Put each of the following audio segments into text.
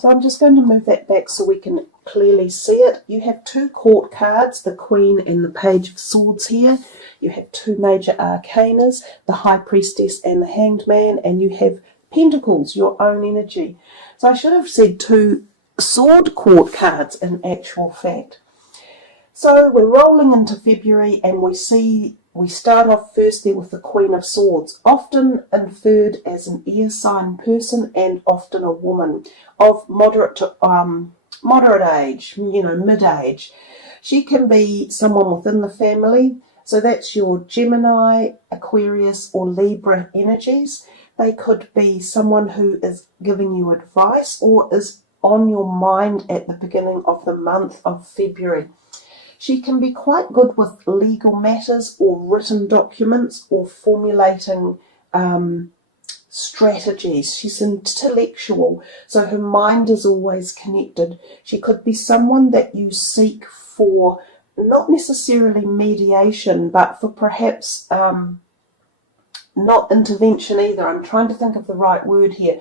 So I'm just going to move that back so we can clearly see it. You have two court cards, the Queen and the Page of Swords here. You have two major arcanas, the High Priestess and the Hanged Man, and you have Pentacles, your own energy. So I should have said two sword court cards in actual fact. So we're rolling into February and we start off first there with the Queen of Swords, often inferred as an air sign person and often a woman of moderate age, mid-age. She can be someone within the family, so that's your Gemini, Aquarius or Libra energies. They could be someone who is giving you advice or is on your mind at the beginning of the month of February. She can be quite good with legal matters or written documents or formulating strategies. She's intellectual, so her mind is always connected. She could be someone that you seek for not necessarily mediation, but for perhaps not intervention either. I'm trying to think of the right word here.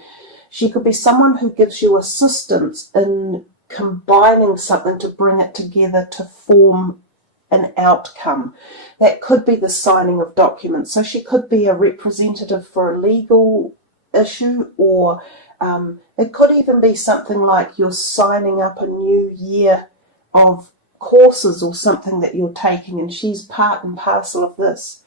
She could be someone who gives you assistance in combining something to bring it together to form an outcome. That could be the signing of documents. So she could be a representative for a legal issue, or it could even be something like you're signing up a new year of courses or something that you're taking, and she's part and parcel of this.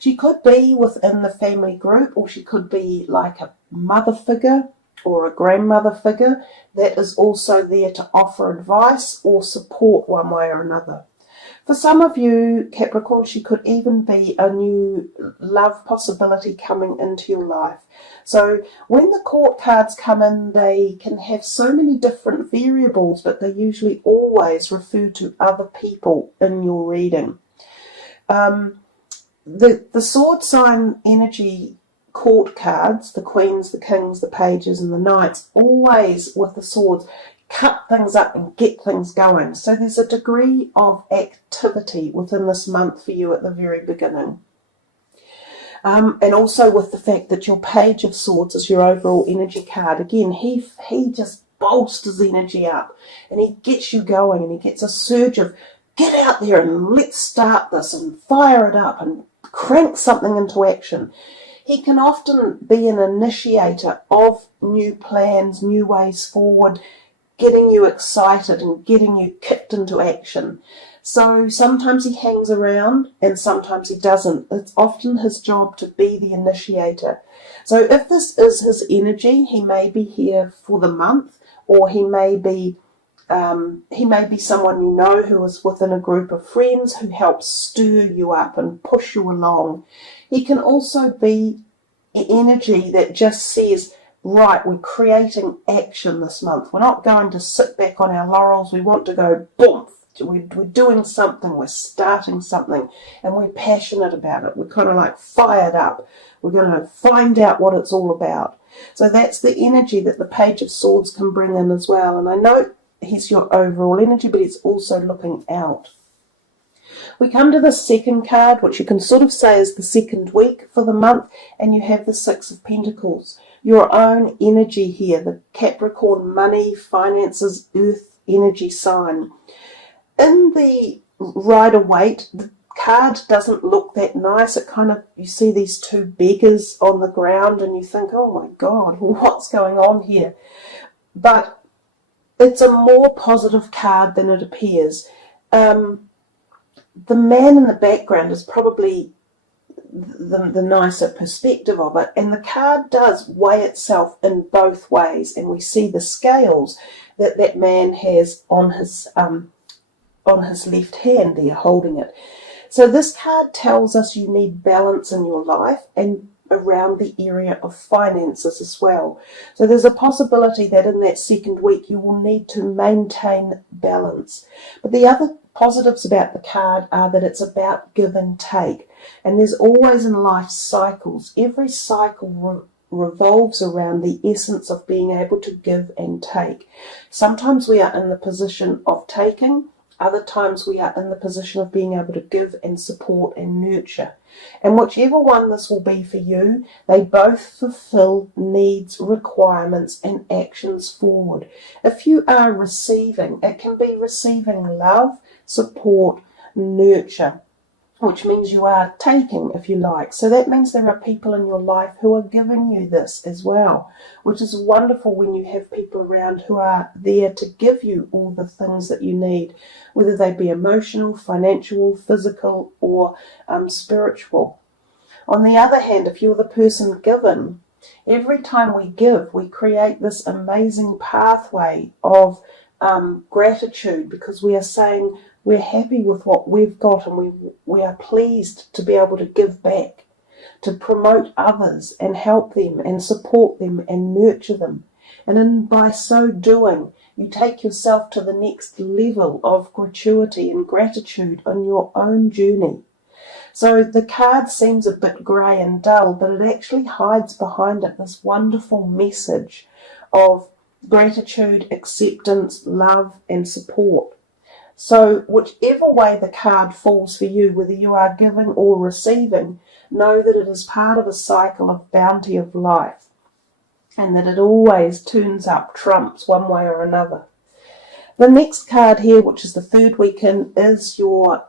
She could be within the family group, or she could be like a mother figure or a grandmother figure that is also there to offer advice or support one way or another. For some of you, Capricorn, she could even be a new love possibility coming into your life. So when the court cards come in, they can have so many different variables, but they usually always refer to other people in your reading. The sword sign energy court cards, the Queens, the Kings, the Pages and the Knights, always with the swords, cut things up and get things going. So there's a degree of activity within this month for you at the very beginning. And also with the fact that your Page of Swords is your overall energy card. Again, he just bolsters energy up and he gets you going, and he gets a surge of get out there and let's start this and fire it up and crank something into action. He can often be an initiator of new plans, new ways forward, getting you excited and getting you kicked into action. So sometimes he hangs around and sometimes he doesn't. It's often his job to be the initiator. So if this is his energy, he may be here for the month, or he may be someone you know who is within a group of friends who helps stir you up and push you along. He can also be energy that just says, right, we're creating action this month. We're not going to sit back on our laurels. We want to go boom. We're doing something. We're starting something, and we're passionate about it. We're kind of like fired up. We're going to find out what it's all about. So that's the energy that the Page of Swords can bring in as well. And I know he's your overall energy, but he's also looking out. We come to the second card, which you can sort of say is the second week for the month, and you have the Six of Pentacles. Your own energy here, the Capricorn money, finances, earth energy sign. In the Rider-Waite, the card doesn't look that nice. It kind of, you see these two beggars on the ground and you think, oh my God, what's going on here? But it's a more positive card than it appears. The man in the background is probably the nicer perspective of it, and the card does weigh itself in both ways, and we see the scales that man has on his left hand there holding it. So this card tells us you need balance in your life and around the area of finances as well. So there's a possibility that in that second week you will need to maintain balance. But the other positives about the card are that it's about give and take. And there's always in life cycles. Every cycle revolves around the essence of being able to give and take. Sometimes we are in the position of taking, Other times we are in the position of being able to give and support and nurture. And whichever one this will be for you, they both fulfill needs, requirements, and actions forward. If you are receiving, it can be receiving love, support, nurture, which means you are taking, if you like. So that means there are people in your life who are giving you this as well, which is wonderful when you have people around who are there to give you all the things that you need, whether they be emotional, financial, physical, or spiritual. On the other hand, if you're the person given, every time we give, we create this amazing pathway of gratitude, because we are saying we're happy with what we've got, and we are pleased to be able to give back, to promote others and help them and support them and nurture them. And by so doing, you take yourself to the next level of gratuity and gratitude on your own journey. So the card seems a bit grey and dull, but it actually hides behind it this wonderful message of gratitude, acceptance, love, and support. So whichever way the card falls for you, whether you are giving or receiving, know that it is part of a cycle of bounty of life, and that it always turns up trumps one way or another. The next card here, which is the third weekend, is your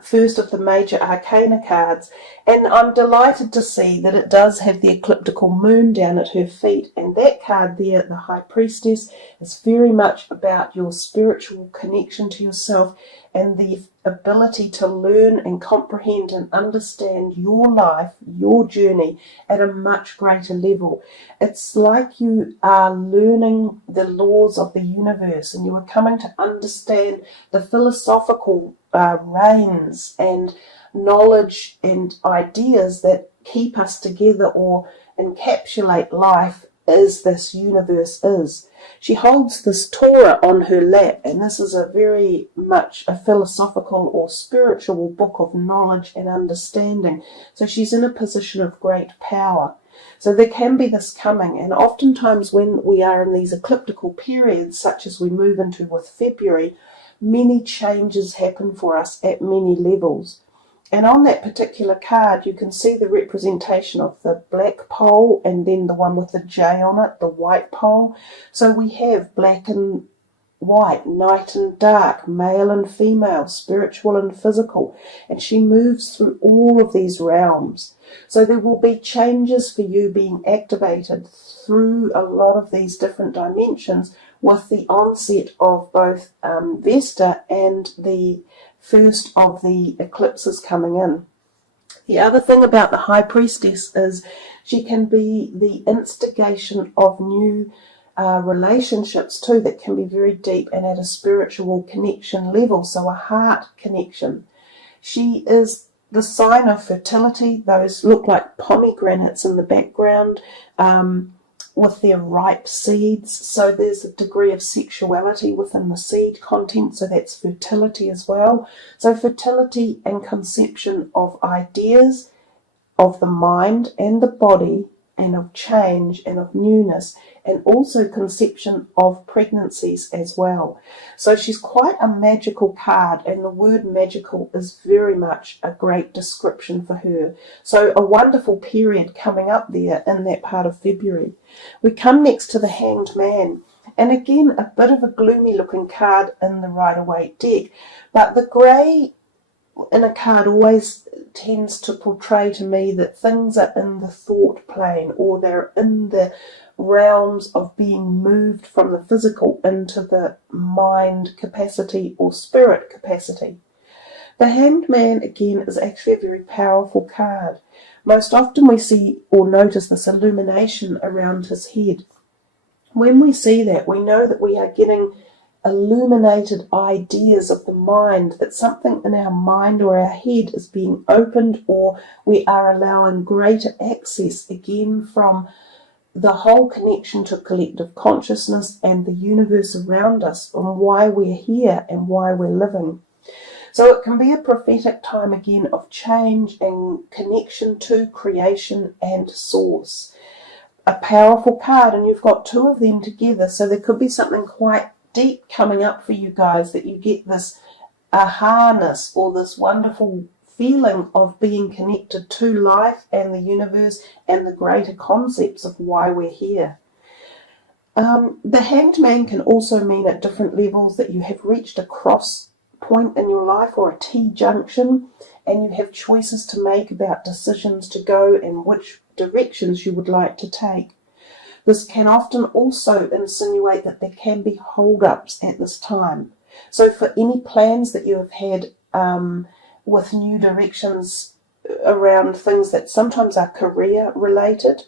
first of the major arcana cards, and I'm delighted to see that it does have the ecliptical moon down at her feet, and that card there, the High Priestess, is very much about your spiritual connection to yourself and the ability to learn and comprehend and understand your life, your journey at a much greater level. It's like you are learning the laws of the universe, and you are coming to understand the philosophical reins and knowledge and ideas that keep us together or encapsulate life as this universe is. She holds this Torah on her lap, and this is a very much a philosophical or spiritual book of knowledge and understanding. So she's in a position of great power. So there can be this coming, and oftentimes when we are in these ecliptical periods, such as we move into with February, many changes happen for us at many levels. And on that particular card, you can see the representation of the black pole and then the one with the J on it, the white pole. So we have black and white, night and dark, male and female, spiritual and physical. And she moves through all of these realms. So there will be changes for you being activated through a lot of these different dimensions with the onset of both Vesta and the first of the eclipses coming in. The other thing about the High Priestess is she can be the instigation of new relationships too, that can be very deep and at a spiritual connection level, so a heart connection. She is the sign of fertility. Those look like pomegranates in the background with their ripe seeds. So there's a degree of sexuality within the seed content, so that's fertility as well. So fertility and conception of ideas, of the mind and the body, and of change and of newness, and also conception of pregnancies as well. So she's quite a magical card, and the word magical is very much a great description for her. So a wonderful period coming up there in that part of February. We come next to the Hanged Man, and again a bit of a gloomy looking card in the Rider-Waite deck, but the grey in a card always tends to portray to me that things are in the thought plane, or they're in the realms of being moved from the physical into the mind capacity or spirit capacity. The Hanged Man again is actually a very powerful card. Most often we see or notice this illumination around his head. When we see that, we know that we are getting illuminated ideas of the mind, that something in our mind or our head is being opened, or we are allowing greater access again from the whole connection to collective consciousness and the universe around us on why we're here and why we're living. So it can be a prophetic time again of change and connection to creation and source. A powerful card, and you've got two of them together, so there could be something quite deep coming up for you guys, that you get this aha-ness or this wonderful feeling of being connected to life and the universe and the greater concepts of why we're here. The Hanged Man can also mean at different levels that you have reached a cross point in your life or a T-junction, and you have choices to make about decisions to go and which directions you would like to take. This can often also insinuate that there can be hold-ups at this time. So for any plans that you have had with new directions around things that sometimes are career related,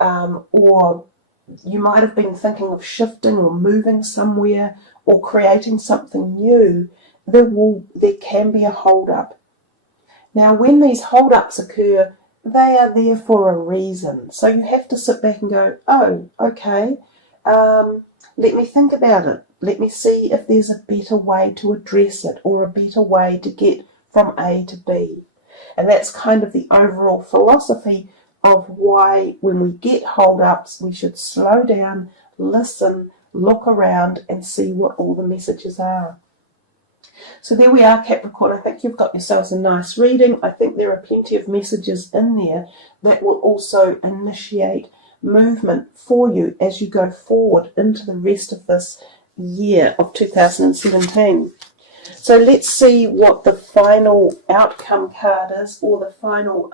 or you might have been thinking of shifting or moving somewhere or creating something new, there can be a hold-up. Now, when these hold-ups occur, they are there for a reason. So you have to sit back and go, oh, okay, let me think about it. Let me see if there's a better way to address it or a better way to get from A to B. And that's kind of the overall philosophy of why when we get hold-ups, we should slow down, listen, look around and see what all the messages are. So there we are, Capricorn. I think you've got yourselves a nice reading. I think there are plenty of messages in there that will also initiate movement for you as you go forward into the rest of this year of 2017. So let's see what the final outcome card is, or the final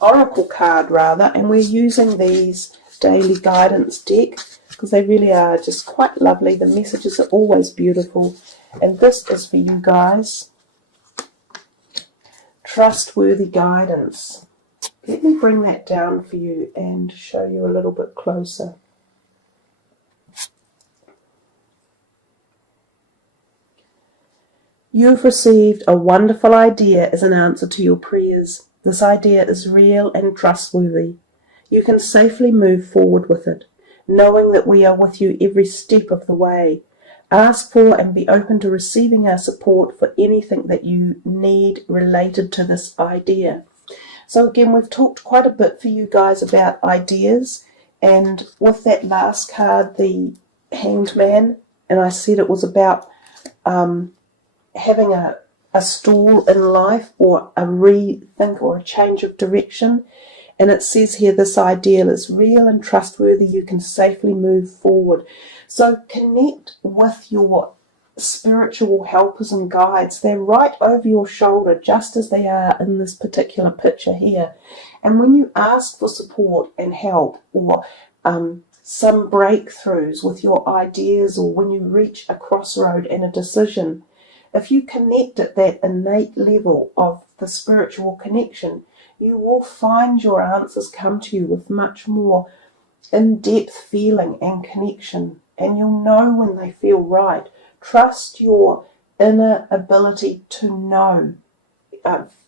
oracle card rather, and we're using these daily guidance deck because they really are just quite lovely. The messages are always beautiful, and this is for you guys. Trustworthy guidance. Let me bring that down for you and show you a little bit closer. You've received a wonderful idea as an answer to your prayers. This idea is real and trustworthy. You can safely move forward with it, knowing that we are with you every step of the way. Ask for and be open to receiving our support for anything that you need related to this idea. So again, we've talked quite a bit for you guys about ideas, and with that last card, the Hanged Man, and I said it was about having a stall in life or a rethink or a change of direction. And it says here this ideal is real and trustworthy. You can safely move forward. So connect with your spiritual helpers and guides. They're right over your shoulder, just as they are in this particular picture here. And when you ask for support and help, or some breakthroughs with your ideas, or when you reach a crossroad and a decision, if you connect at that innate level of the spiritual connection, you will find your answers come to you with much more in-depth feeling and connection, and you'll know when they feel right. Trust your inner ability to know.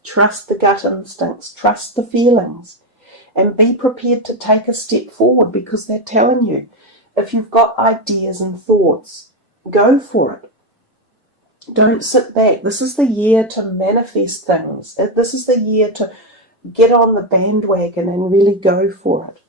Trust the gut instincts, trust the feelings, and be prepared to take a step forward, because they're telling you, if you've got ideas and thoughts, go for it. Don't sit back. This is the year to manifest things. This is the year to get on the bandwagon and really go for it.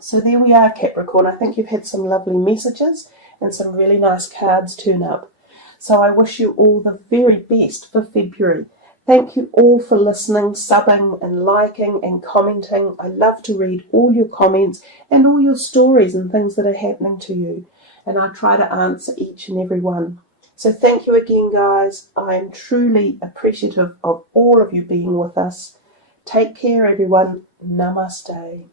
So there we are, Capricorn. I think you've had some lovely messages and some really nice cards turn up. So I wish you all the very best for February. Thank you all for listening, subbing and liking and commenting. I love to read all your comments and all your stories and things that are happening to you. And I try to answer each and every one. So thank you again, guys. I am truly appreciative of all of you being with us. Take care, everyone. Namaste.